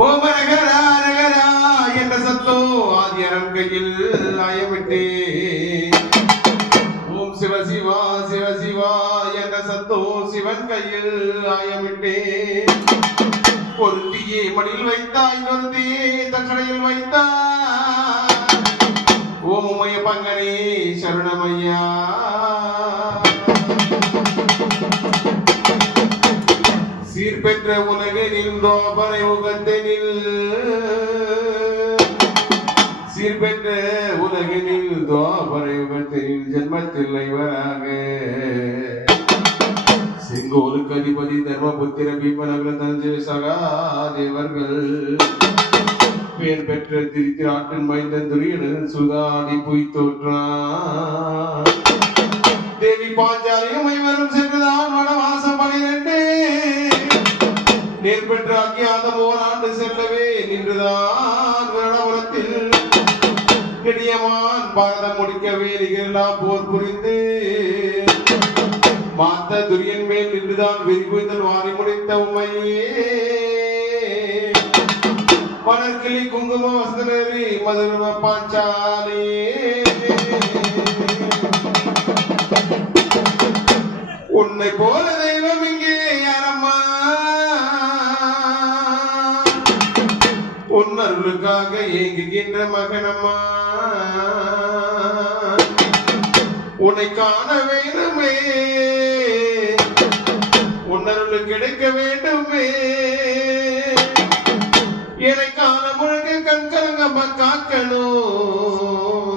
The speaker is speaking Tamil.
ஓமரகரா ரகரா என்ற சத்தோ ஆதியரம் கையில் ஆயமிட்டே. ஓம் சிவ சிவா சிவ சிவா என்ற சத்தோ சிவன் கையில் ஆயமிட்டே. பொருத்தியே மடியில் வைத்தாய் நொருத்தியே தக்கடையில் வைத்தாய். ஓம் உமைய பங்கனே சரணமையா. சீர்பெற்ற உலகினில் தோபரை உகத்தனில் சீர்பெற்ற உலகினில் தோபரை உகத்தனில் ஜென்மத்தில் ஐவராக செங்கோலுக்கு அதிபதி தர்மபுத்திர பீமநகர தஞ்சை சகாதேவர்கள் பேர் பெற்ற திருத்திராட்டின் மைந்தன் துரியன் சுதாடி புய் தோற்றான். தேவி பாஞ்சாலியும் ஐவரும் சென்றுதான் வனவாசம் 12 நேர் பெற்ற அக்கியாதம் ஓராண்டு செல்லவே நின்றுதான் வருடபுரத்தில் நெடியமான் பாரதம் முடிக்கவே நிகழலாம் போர் புரிந்து மாத்த துரியன் மேல் நின்றுதான் விரிகுய்தல் வாரி முடித்த உண்மையே. மணற்கிளி குங்கும வசனரி மதுரவ பாஞ்சாலி உன்னை போல தெய்வம் இங்கே யாரம்மா. உன்னருளுக்காக ஏங்குகின்ற மகனம்மா. உன்னை காண வேண்டுமே உன்னருள் கிடைக்க வேண்டுமே. என்னை காண முழுக்க கண்கலங்கம்மா காக்கணும்.